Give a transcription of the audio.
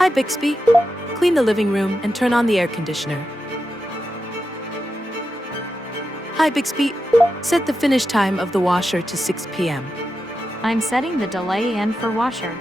Hi Bixby. Clean the living room and turn on the air conditioner. Hi Bixby. Set the finish time of the washer to 6 p.m. I'm setting the delay in for washer.